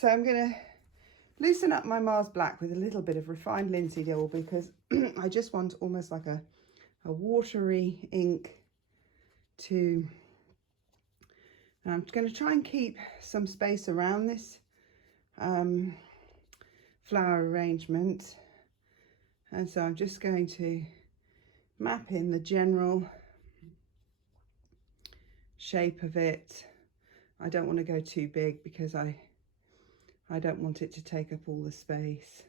So I'm going to loosen up my Mars Black with a little bit of refined linseed oil because I just want almost like a watery ink to... I'm going to try and keep some space around this flower arrangement. And so I'm just going to map in the general shape of it. I don't want to go too big because I don't want it to take up all the space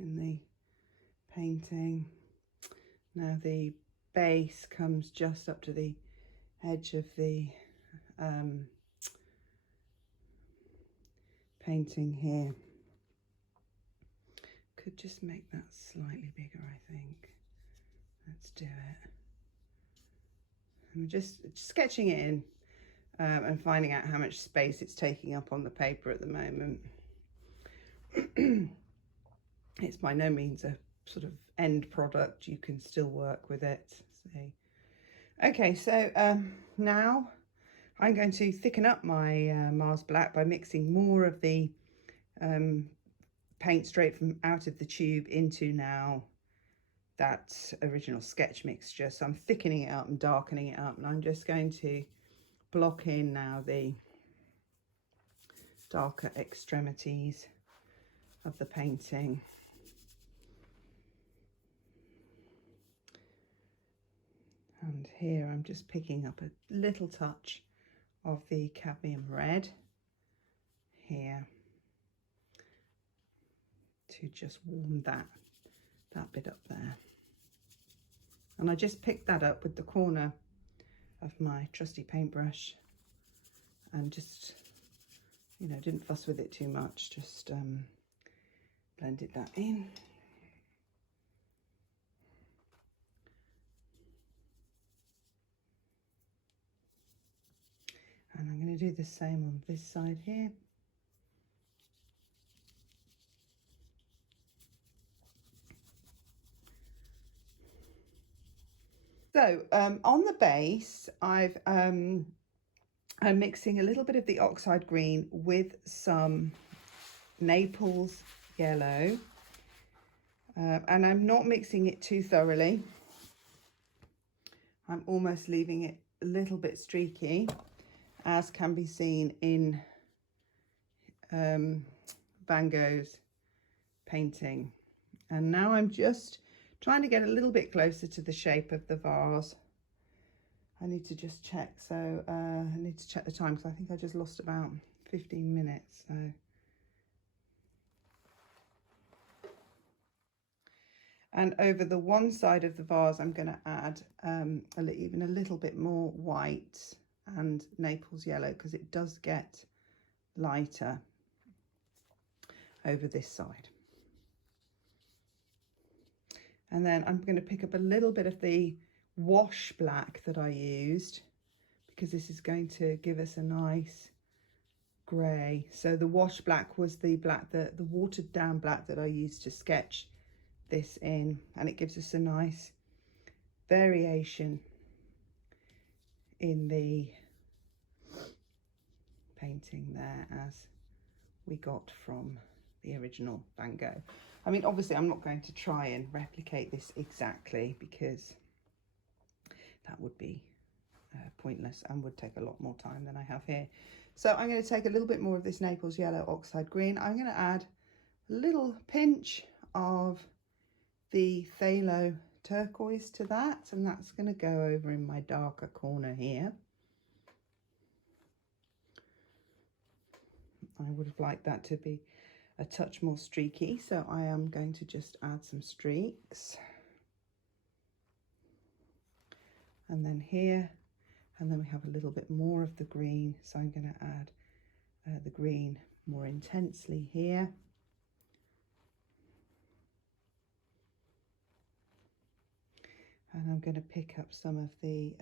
in the painting. Now the base comes just up to the edge of the painting here. Could just make that slightly bigger, I think. Let's do it. I'm just sketching it in and finding out how much space it's taking up on the paper at the moment. It's by no means a sort of end product. You can still work with it. See. Okay, so now I'm going to thicken up my Mars Black by mixing more of the paint straight from out of the tube into now that original sketch mixture. So I'm thickening it up and darkening it up, and I'm just going to block in now the darker extremities of the painting. And here I'm just picking up a little touch of the cadmium red here to just warm that bit up there. And I just picked that up with the corner of my trusty paintbrush and just, you know, didn't fuss with it too much, just blended that in. And I'm going to do the same on this side here. So on the base, I'm mixing a little bit of the oxide green with some Naples yellow, and I'm not mixing it too thoroughly. I'm almost leaving it a little bit streaky, as can be seen in Van Gogh's painting. And now I'm just trying to get a little bit closer to the shape of the vase. I need to just check, so I need to check the time because I think I just lost about 15 minutes. So and over the one side of the vase I'm going to add even a little bit more white and Naples yellow because it does get lighter over this side. And then I'm going to pick up a little bit of the wash black that I used because this is going to give us a nice grey. So the wash black was the black, the watered down black that I used to sketch this in, and it gives us a nice variation in the painting there as we got from the original Van Gogh. I mean, obviously I'm not going to try and replicate this exactly because that would be pointless and would take a lot more time than I have here. So I'm going to take a little bit more of this Naples yellow oxide green. I'm going to add a little pinch of the phthalo turquoise to that, and that's going to go over in my darker corner here. I would have liked that to be a touch more streaky, so I am going to just add some streaks. And then here, and then we have a little bit more of the green, so I'm going to add the green more intensely here. And I'm going to pick up some of the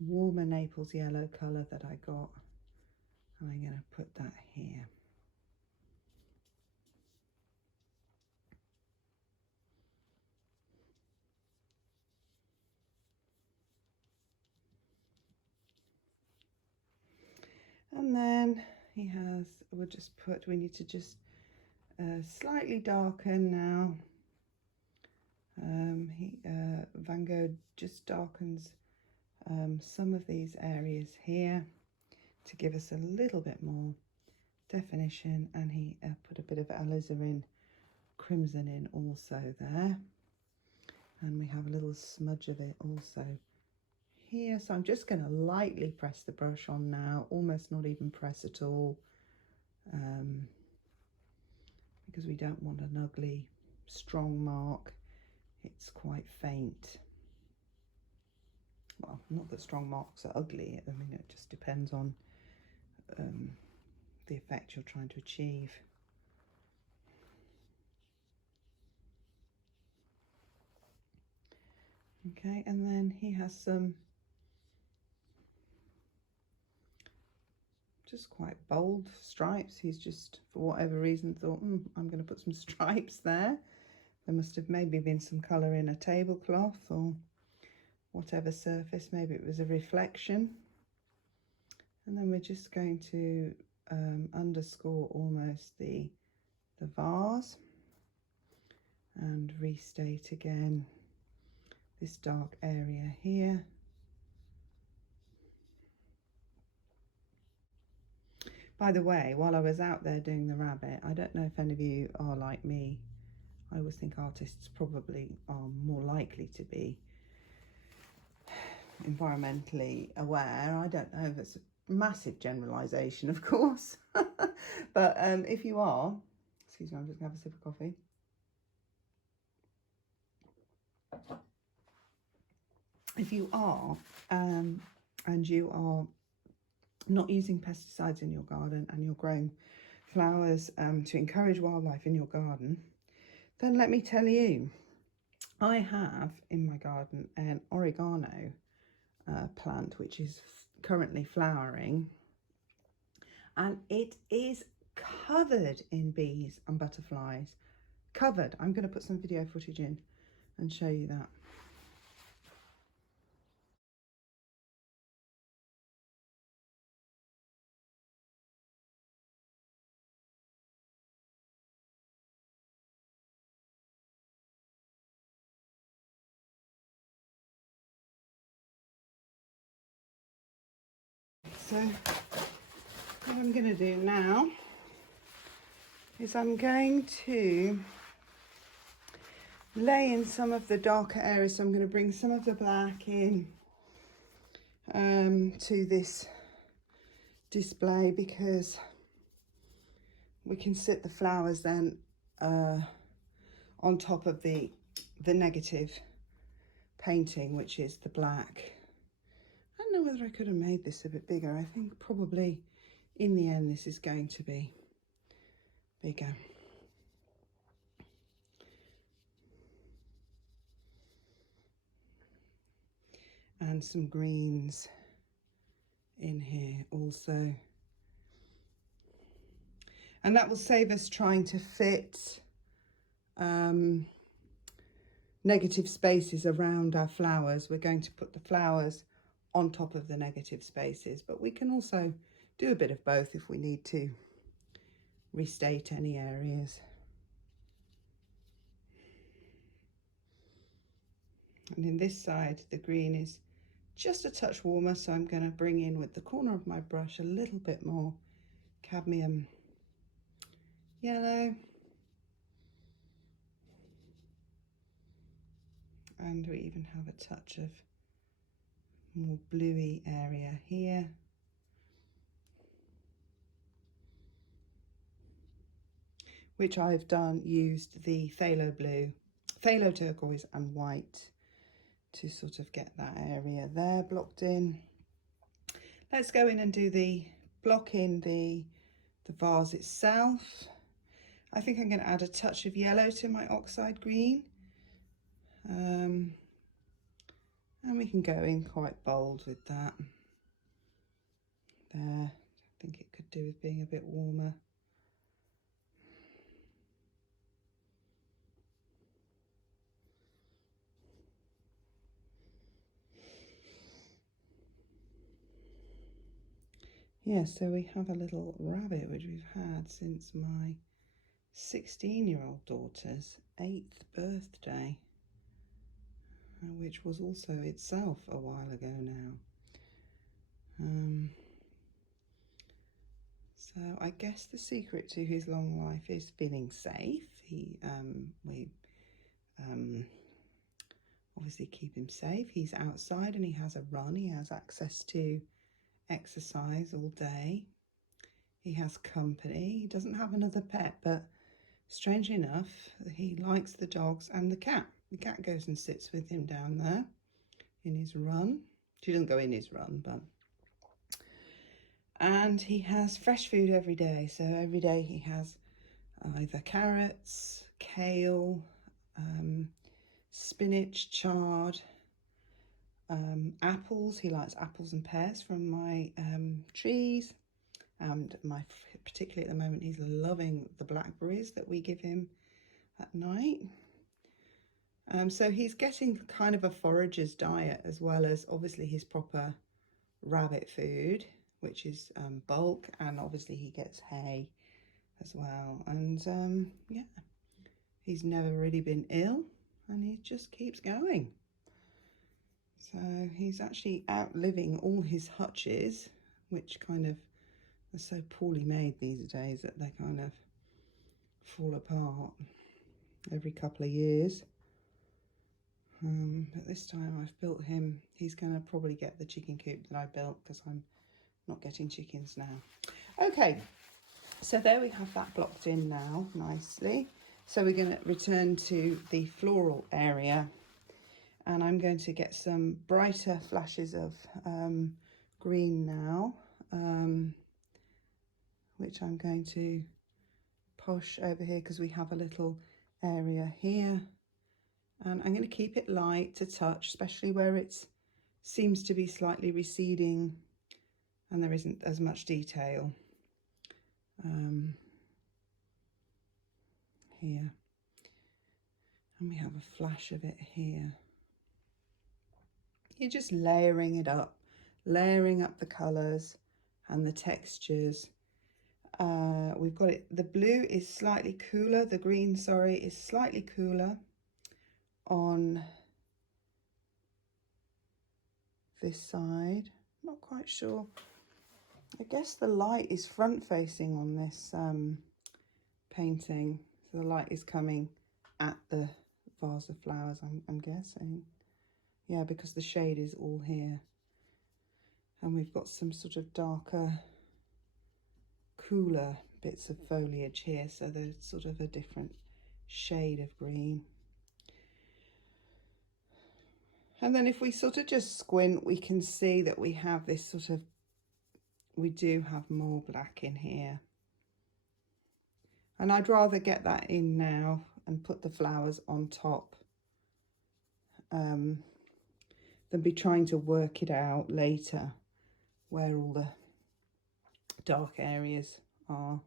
warmer Naples yellow colour that I got, and I'm going to put that here. And And then he has, we'll just put, we need to just slightly darken now. Van Gogh just darkens some of these areas here to give us a little bit more definition, and he put a bit of alizarin crimson in also there, and we have a little smudge of it also here. So I'm just going to lightly press the brush on now, almost not even press at all, because we don't want an ugly strong mark. It's quite faint. Well, not that strong marks are ugly, I mean it just depends on the effect you're trying to achieve. Okay, and then he has some just quite bold stripes. He's just, for whatever reason, thought, I'm going to put some stripes there. There must have maybe been some colour in a tablecloth or whatever surface, maybe it was a reflection. And then we're just going to underscore almost the vase and restate again this dark area here. By the way, while I was out there doing the rabbit, I don't know if any of you are like me. I always think artists probably are more likely to be environmentally aware. I don't know if it's a massive generalisation, of course, but if you are, excuse me, I'm just going to have a sip of coffee. If you are, and you are not using pesticides in your garden and you're growing flowers to encourage wildlife in your garden, then let me tell you, I have in my garden an oregano plant which is currently flowering, and it is covered in bees and butterflies. Covered. I'm going to put some video footage in and show you that. So what I'm going to do now is I'm going to lay in some of the darker areas. So I'm going to bring some of the black in to this display, because we can sit the flowers then on top of the negative painting, which is the black. I don't know whether I could have made this a bit bigger. I think probably in the end this is going to be bigger. And some greens in here also. And that will save us trying to fit negative spaces around our flowers. We're going to put the flowers on top of the negative spaces, but we can also do a bit of both if we need to restate any areas. And in this side, the green is just a touch warmer, so I'm going to bring in with the corner of my brush a little bit more cadmium yellow. And we even have a touch of more bluey area here. Which I've used the phthalo blue, phthalo turquoise and white to sort of get that area there blocked in. Let's go in and do the block in the vase itself. I think I'm going to add a touch of yellow to my oxide green. And we can go in quite bold with that. There, I think it could do with being a bit warmer. Yeah, so we have a little rabbit which we've had since my 16-year-old daughter's 8th birthday, which was also itself a while ago now. So I guess the secret to his long life is feeling safe. We obviously keep him safe. He's outside and he has a run. He has access to exercise all day. He has company. He doesn't have another pet, but strangely enough, he likes the dogs and the cat. The cat goes and sits with him down there in his run. She doesn't go in his run, but... And he has fresh food every day. So every day he has either carrots, kale, spinach, chard, apples. He likes apples and pears from my trees. And particularly at the moment, he's loving the blackberries that we give him at night. So he's getting kind of a forager's diet, as well as obviously his proper rabbit food, which is bulk, and obviously he gets hay as well. And yeah, he's never really been ill, and he just keeps going. So he's actually outliving all his hutches, which kind of are so poorly made these days that they kind of fall apart every couple of years. But this time I've built him, he's going to probably get the chicken coop that I built, because I'm not getting chickens now. Okay, so there we have that blocked in now nicely. So we're going to return to the floral area, and I'm going to get some brighter flashes of green now, which I'm going to push over here because we have a little area here, and I'm going to keep it light to touch, especially where it seems to be slightly receding and there isn't as much detail here, and we have a flash of it here. You're just layering it up, layering up the colours and the textures. We've got it, the blue is slightly cooler, the green, sorry, is slightly cooler on this side. Not quite sure. I guess the light is front facing on this painting. So the light is coming at the vase of flowers, I'm guessing. Yeah, because the shade is all here. And we've got some sort of darker, cooler bits of foliage here. So there's sort of a different shade of green. And then if we sort of just squint, we can see that we have this sort of, we do have more black in here. And I'd rather get that in now and put the flowers on top than be trying to work it out later where all the dark areas are.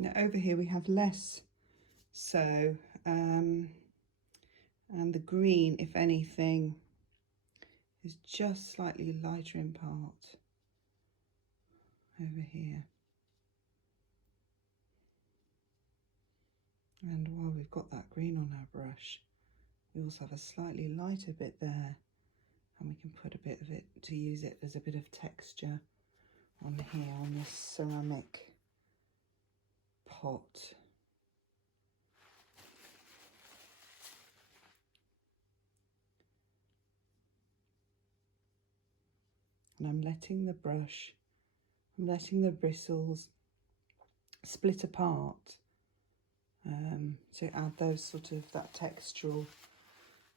Now over here we have less so, and the green, if anything, is just slightly lighter in part over here. And while we've got that green on our brush, we also have a slightly lighter bit there, and we can put a bit of it to use it as a bit of texture on here on this ceramic pot. And I'm letting the brush, I'm letting the bristles split apart to add those sort of, that textural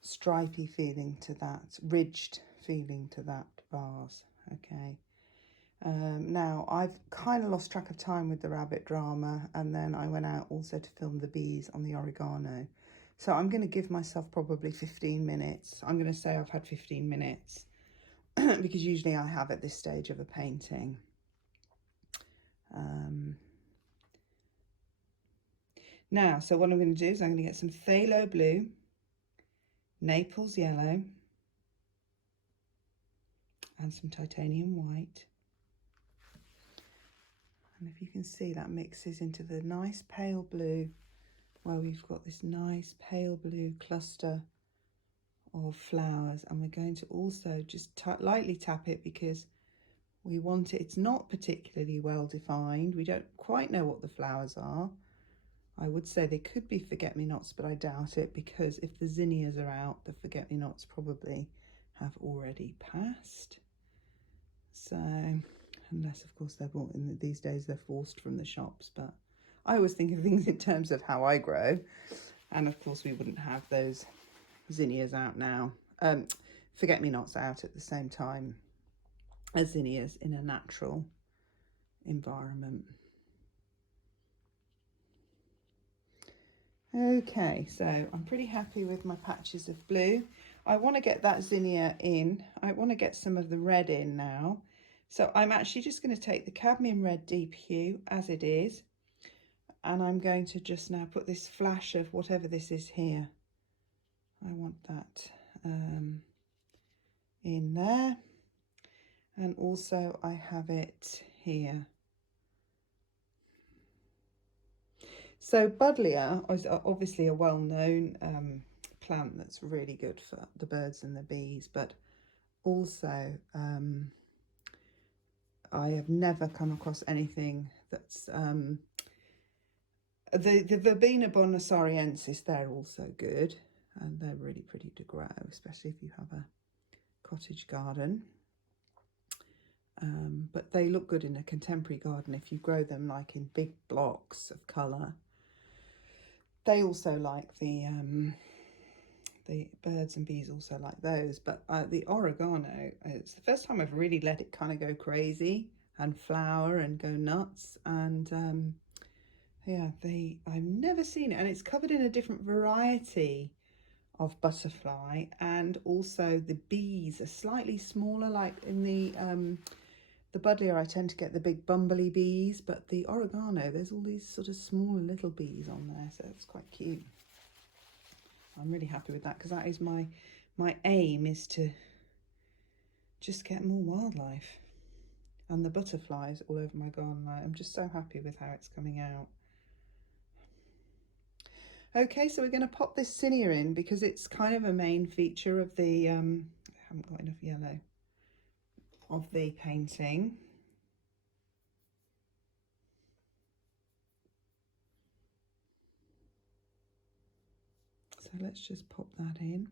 stripy feeling to that, ridged feeling to that vase. Okay, Now, I've kind of lost track of time with the rabbit drama, and then I went out also to film the bees on the oregano. So I'm going to give myself probably 15 minutes. I'm going to say I've had 15 minutes because usually I have at this stage of a painting. Now, so what I'm going to do is I'm going to get some phthalo blue, Naples yellow, and some titanium white. And if you can see, that mixes into the nice pale blue, where we've got this nice pale blue cluster of flowers. And we're going to also just lightly tap it because we want it, it's not particularly well defined. We don't quite know what the flowers are. I would say they could be forget-me-nots, but I doubt it, because if the zinnias are out, the forget-me-nots probably have already passed. So, unless of course they're bought in these days, they're forced from the shops, but I always think of things in terms of how I grow. And of course we wouldn't have those zinnias out now, forget-me-nots out at the same time as zinnias in a natural environment. Okay, so I'm pretty happy with my patches of blue. I want to get that zinnia in. I want to get some of the red in now. So I'm actually just going to take the cadmium red deep hue as it is, and I'm going to just now put this flash of whatever this is here. I want that in there, and also I have it here. So buddleia is obviously a well-known plant that's really good for the birds and the bees, but also I have never come across anything that's the Verbena bonasariensis. They're also good, and they're really pretty to grow, especially if you have a cottage garden. But they look good in a contemporary garden if you grow them like in big blocks of colour. They also like the birds and bees also like those, but the oregano, it's the first time I've really let it kind of go crazy and flower and go nuts. And yeah, I've never seen it, and it's covered in a different variety of butterfly, and also the bees are slightly smaller. Like in the buddleia, I tend to get the big bumbly bees, but the oregano, there's all these sort of smaller little bees on there, so it's quite cute. I'm really happy with that, because that is my aim, is to just get more wildlife and the butterflies all over my garden. I'm just so happy with how it's coming out. Okay, so we're going to pop this zinnia in because it's kind of a main feature of the I haven't got enough yellow, of the painting. So let's just pop that in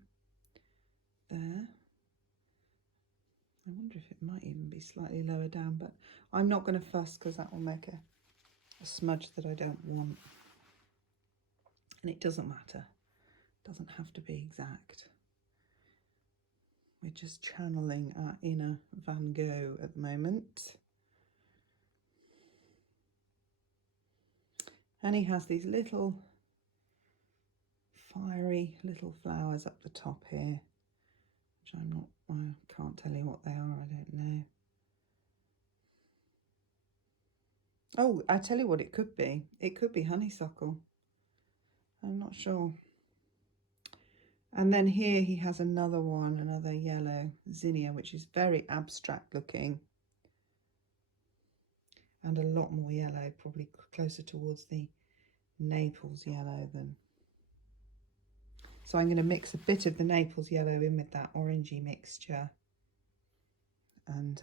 there. I wonder if it might even be slightly lower down, but I'm not going to fuss because that will make a smudge that I don't want. And it doesn't matter. It doesn't have to be exact. We're just channeling our inner Van Gogh at the moment. And he has these little fiery little flowers up the top here, which I can't tell you what they are, I don't know. Oh, I tell you what it could be. It could be honeysuckle. I'm not sure. And then here he has another one, another yellow zinnia, which is very abstract looking. And a lot more yellow, probably closer towards the Naples yellow than. So I'm going to mix a bit of the Naples yellow in with that orangey mixture. And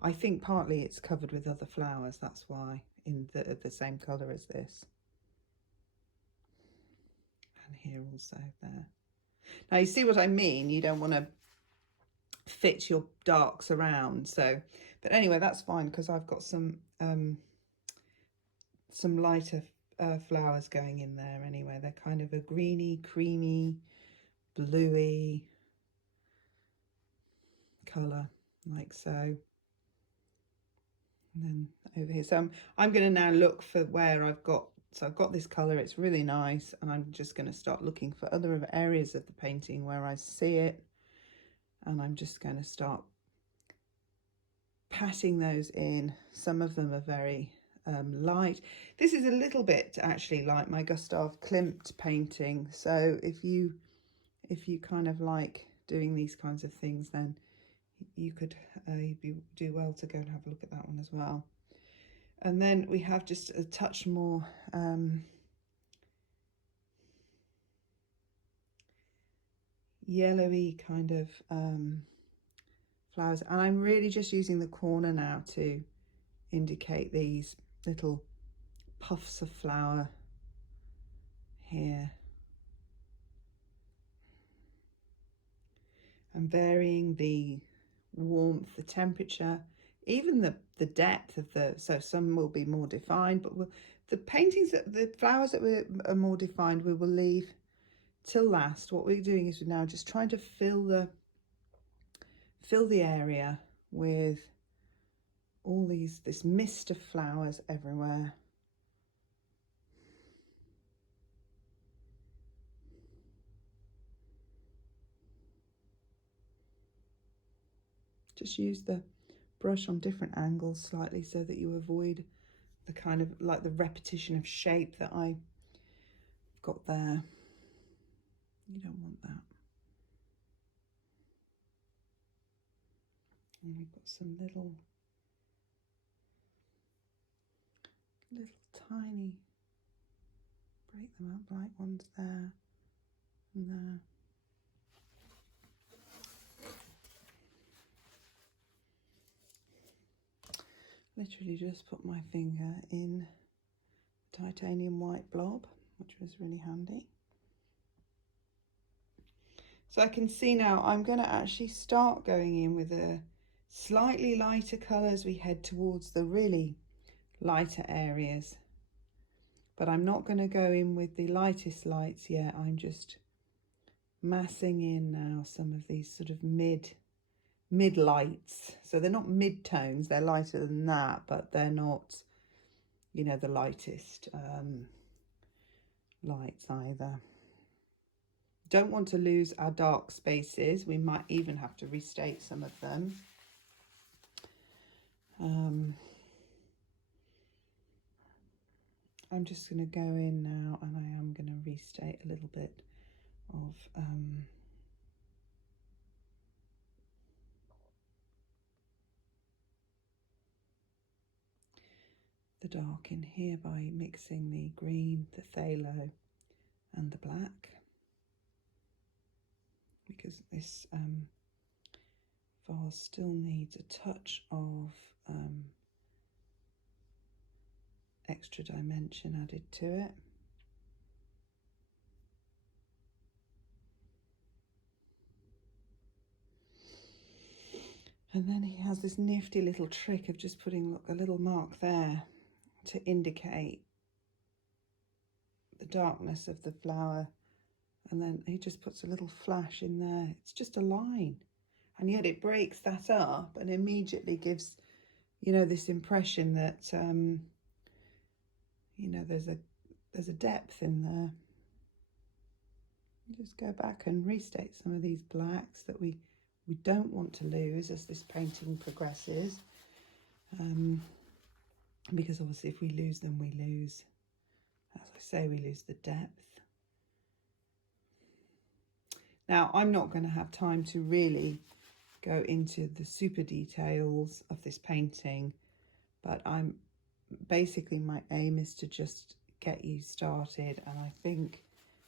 I think partly it's covered with other flowers, that's why, in the same colour as this. And here also, there. Now you see what I mean, you don't want to fit your darks around, so, but anyway, that's fine, because I've got some lighter flowers going in there anyway. They're kind of a greeny, creamy, bluey colour, like so. And then over here. So I'm going to now look for where I've got, so I've got this colour, it's really nice, and I'm just going to start looking for other areas of the painting where I see it, and I'm just going to start patting those in. Some of them are very light. This is a little bit actually like my Gustav Klimt painting, so if you kind of like doing these kinds of things, then you could do well to go and have a look at that one as well. And then we have just a touch more yellowy kind of flowers, and I'm really just using the corner now to indicate these little puffs of flower here. I'm varying the warmth, the temperature, even the depth of the, so some will be more defined, but the paintings, the flowers that are more defined, we will leave till last. What we're doing is we're now just trying to fill the area with all this mist of flowers everywhere. Just use the brush on different angles slightly so that you avoid the kind of like the repetition of shape that I got there. You don't want that. And we've got some little tiny, break them up like ones there and there. Literally just put my finger in titanium white blob, which was really handy. So I can see now I'm going to actually start going in with a slightly lighter colour as we head towards the really lighter areas. But I'm not going to go in with the lightest lights yet. I'm just massing in now some of these sort of mid lights. So they're not mid tones, they're lighter than that, but they're not, you know, the lightest lights either. Don't want to lose our dark spaces. We might even have to restate some of them. I'm just going to go in now, and I am going to restate a little bit of the dark in here by mixing the green, the phthalo and the black, because this vase still needs a touch of extra dimension added to it. And then he has this nifty little trick of just putting, look, a little mark there to indicate the darkness of the flower, and then he just puts a little flash in there. It's just a line, and yet it breaks that up and immediately gives, you know, this impression that you know, there's a depth in there. Just go back and restate some of these blacks that we don't want to lose as this painting progresses, because obviously if we lose them, we lose, as I say, we lose the depth. Now, I'm not going to have time to really go into the super details of this painting, but I'm basically, my aim is to just get you started, and I think,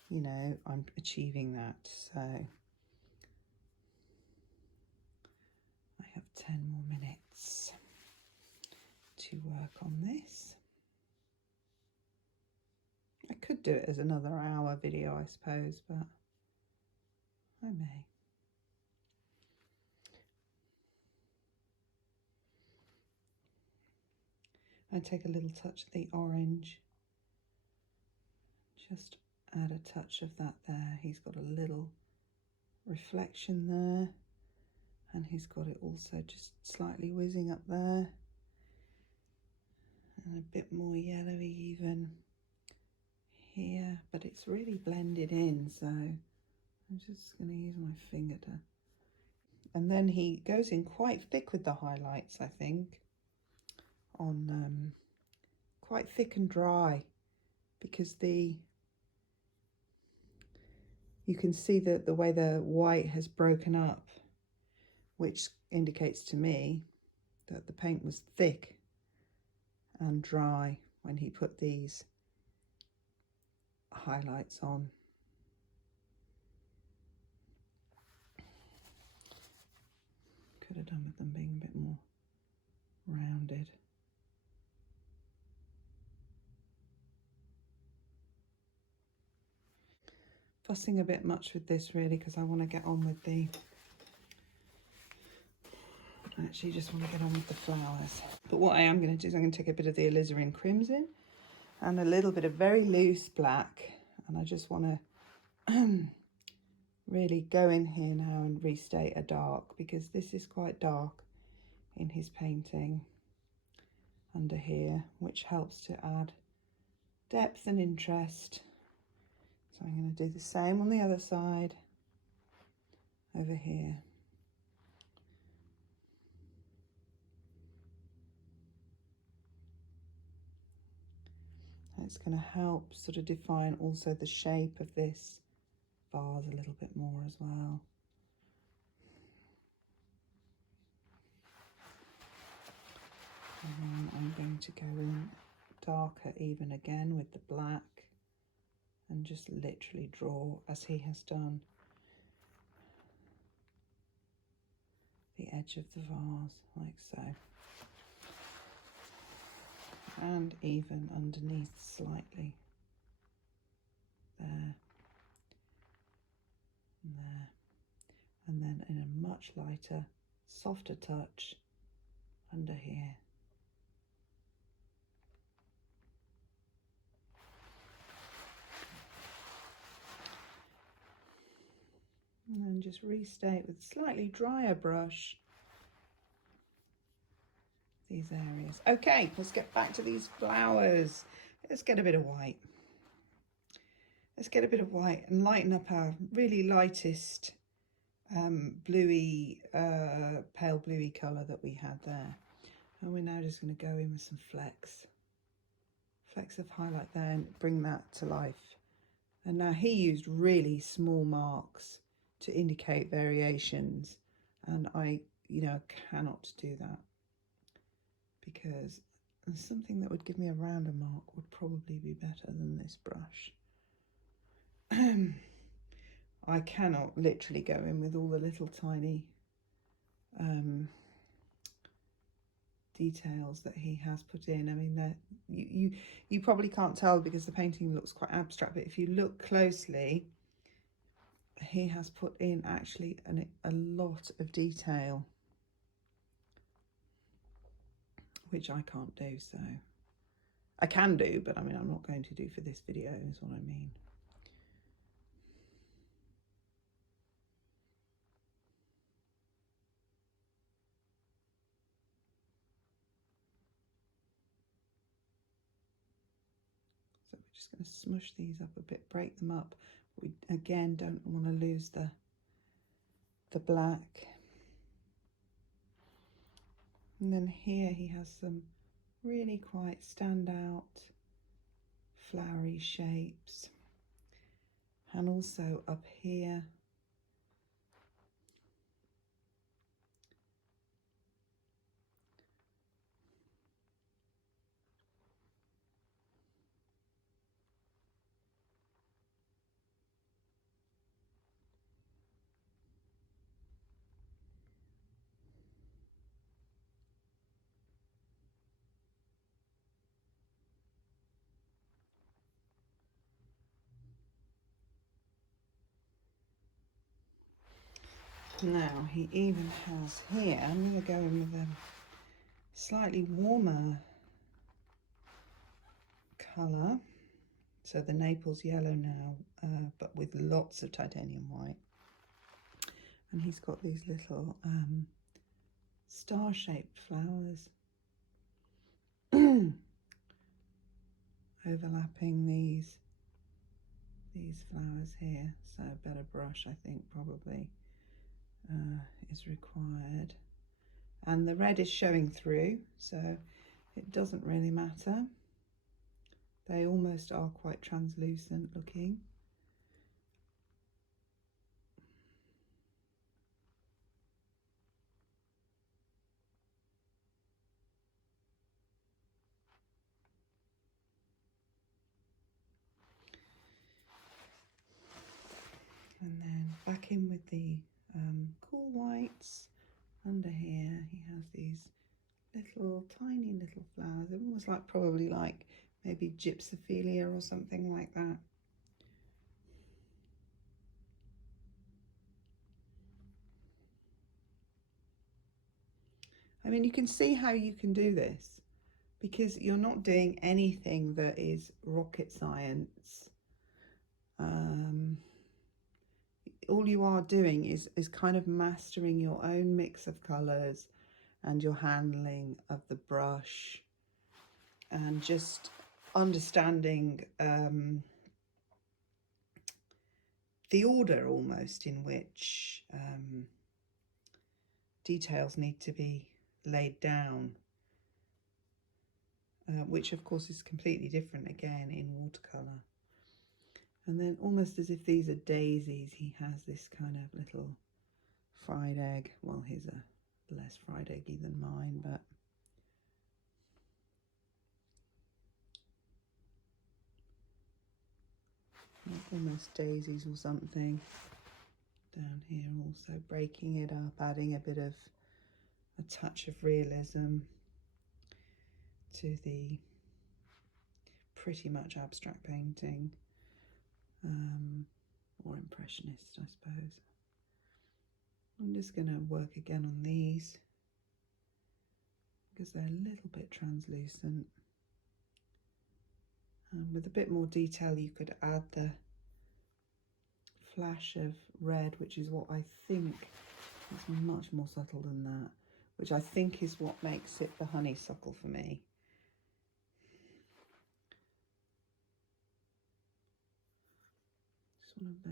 you know, I'm achieving that. So I have 10 more minutes to work on this. I could do it as another hour video, I suppose, but I may. I take a little touch of the orange, just add a touch of that there. He's got a little reflection there, and he's got it also just slightly whizzing up there. And a bit more yellowy even here, but it's really blended in, so I'm just going to use my finger to... And then he goes in quite thick with the highlights, I think, on quite thick and dry, because you can see that the way the white has broken up, which indicates to me that the paint was thick and dry when he put these highlights on. Could have done with them being a bit more rounded. Fussing a bit much with this really, because I want to get on with the... I actually just want to get on with the flowers. But what I am going to do is I'm going to take a bit of the alizarin crimson and a little bit of very loose black, and I just want to really go in here now and restate a dark, because this is quite dark in his painting under here, which helps to add depth and interest. So I'm going to do the same on the other side over here. It's going to help sort of define also the shape of this vase a little bit more as well. And then I'm going to go in darker even again with the black and just literally draw, as he has done, the edge of the vase like so. And even underneath slightly, there and there, and then in a much lighter, softer touch under here. And then just restate with a slightly drier brush these areas. Okay, let's get back to these flowers. Let's get a bit of white. Let's get a bit of white and lighten up our really lightest bluey, pale bluey colour that we had there. And we're now just going to go in with some flecks of highlight there and bring that to life. And now he used really small marks to indicate variations, and I, cannot do that, because something that would give me a rounder mark would probably be better than this brush. I cannot literally go in with all the little tiny details that he has put in. I mean, you probably can't tell because the painting looks quite abstract, but if you look closely, he has put in actually a lot of detail, which I can't do. So I can do, but I mean, I'm not going to do for this video, is what I mean. So we're just going to smush these up a bit, break them up. We again don't want to lose the black. And then here he has some really quite standout flowery shapes, and also up here now he even has here, I'm going to go in with a slightly warmer colour, so the Naples yellow now, but with lots of titanium white. And he's got these little star-shaped flowers overlapping these flowers here. So a better brush, I think, probably is required. And the red is showing through, so it doesn't really matter. They almost are quite translucent looking. And then back in with the cool whites. Under here he has these little tiny little flowers. They're almost like, probably like maybe gypsophilia or something like that. I mean, you can see how you can do this, because you're not doing anything that is rocket science. All you are doing is kind of mastering your own mix of colours and your handling of the brush, and just understanding the order almost in which details need to be laid down, which of course is completely different again in watercolour. And then, almost as if these are daisies, he has this kind of little fried egg. Well, his are less fried eggy than mine, but almost daisies or something. Down here also breaking it up, adding a bit of a touch of realism to the pretty much abstract painting, or impressionist, I suppose. I'm just going to work again on these because they're a little bit translucent. With a bit more detail you could add the flash of red, which is what I think is much more subtle than that, which I think is what makes it the honeysuckle for me. Just want to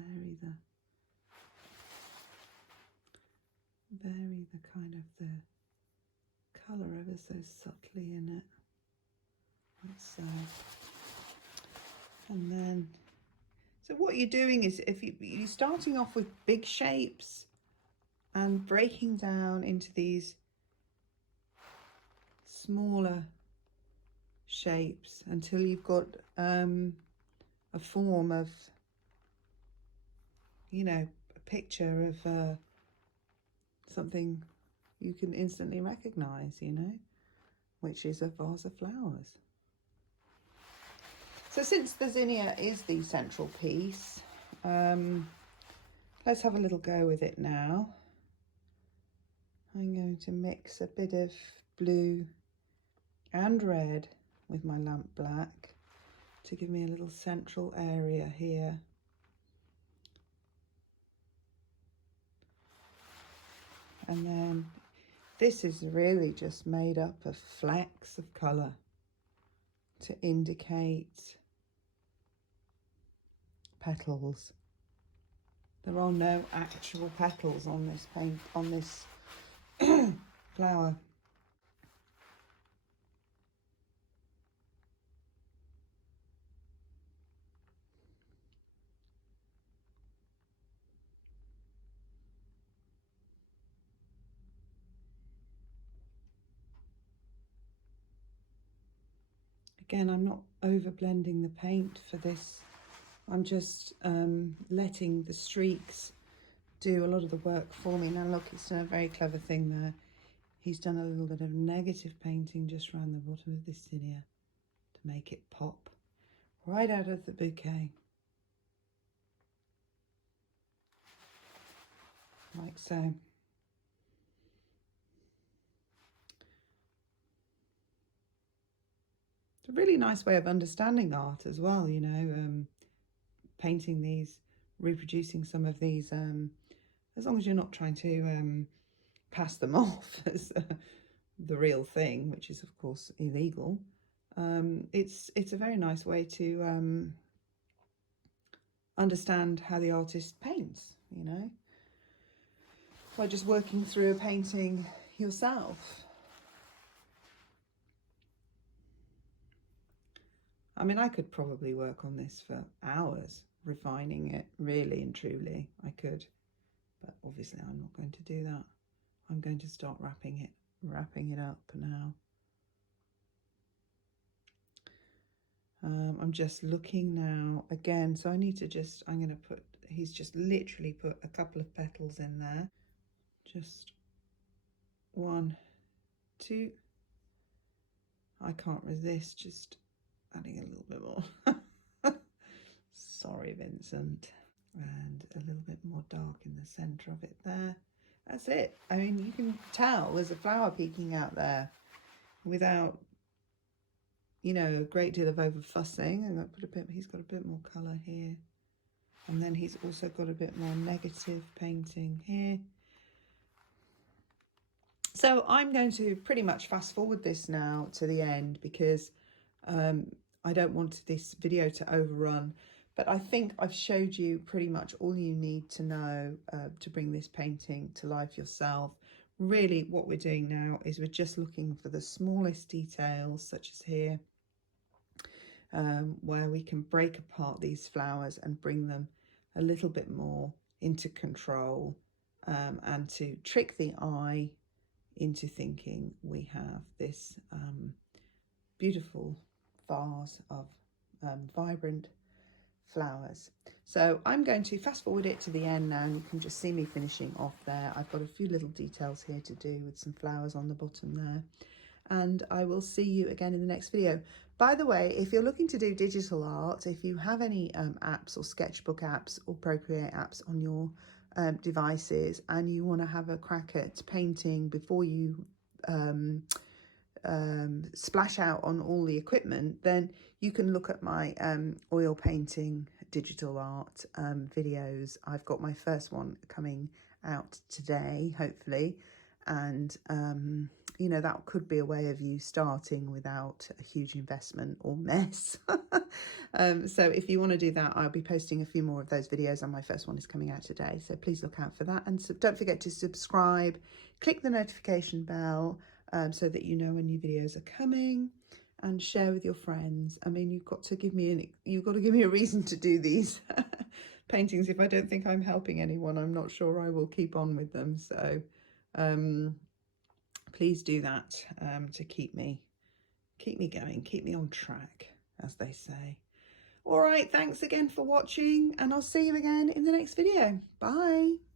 vary the kind of the colour ever so subtly in it, like so. And then, so what you're doing is, if you're starting off with big shapes and breaking down into these smaller shapes until you've got a form of, you know, a picture of something you can instantly recognize, you know, which is a vase of flowers. So since the zinnia is the central piece, let's have a little go with it now. I'm going to mix a bit of blue and red with my lamp black to give me a little central area here. And then this is really just made up of flecks of colour to indicate petals. There are no actual petals on this paint, on this flower. Again, I'm not over blending the paint for this. I'm just letting the streaks do a lot of the work for me. Now look, it's done a very clever thing there. He's done a little bit of negative painting just around the bottom of this zinnia to make it pop right out of the bouquet. Like so. It's a really nice way of understanding art as well, you know, painting these, reproducing some of these, as long as you're not trying to pass them off as the real thing, which is of course illegal. it's a very nice way to understand how the artist paints, you know, by just working through a painting yourself. I mean, I could probably work on this for hours, refining it, really and truly. I could, but obviously I'm not going to do that. I'm going to start wrapping it up now. I'm just looking now again, so I need to just, I'm going to put, he's just literally put a couple of petals in there. Just 1, 2. I can't resist just adding a little bit more. Sorry, Vincent. And a little bit more dark in the centre of it there. That's it. I mean, you can tell there's a flower peeking out there without, you know, a great deal of over fussing. And I put a bit, he's got a bit more colour here. And then he's also got a bit more negative painting here. So I'm going to pretty much fast forward this now to the end because I don't want this video to overrun. But I think I've showed you pretty much all you need to know to bring this painting to life yourself. Really what we're doing now is we're just looking for the smallest details, such as here, where we can break apart these flowers and bring them a little bit more into control, and to trick the eye into thinking we have this beautiful vase of vibrant flowers. So I'm going to fast forward it to the end now, and you can just see me finishing off there. I've got a few little details here to do with some flowers on the bottom there, and I will see you again in the next video. By the way, if you're looking to do digital art, if you have any apps or sketchbook apps or Procreate apps on your devices and you want to have a crack at painting before you splash out on all the equipment, then you can look at my oil painting digital art videos. I've got my first one coming out today, hopefully, and you know, that could be a way of you starting without a huge investment or mess. So if you want to do that, I'll be posting a few more of those videos, and my first one is coming out today, so please look out for that. And so don't forget to subscribe, click the notification bell, so that you know when new videos are coming, and share with your friends. I mean, you've got to give me a reason to do these paintings. If I don't think I'm helping anyone, I'm not sure I will keep on with them. So please do that to keep me going, keep me on track, as they say. All right, thanks again for watching, and I'll see you again in the next video. Bye.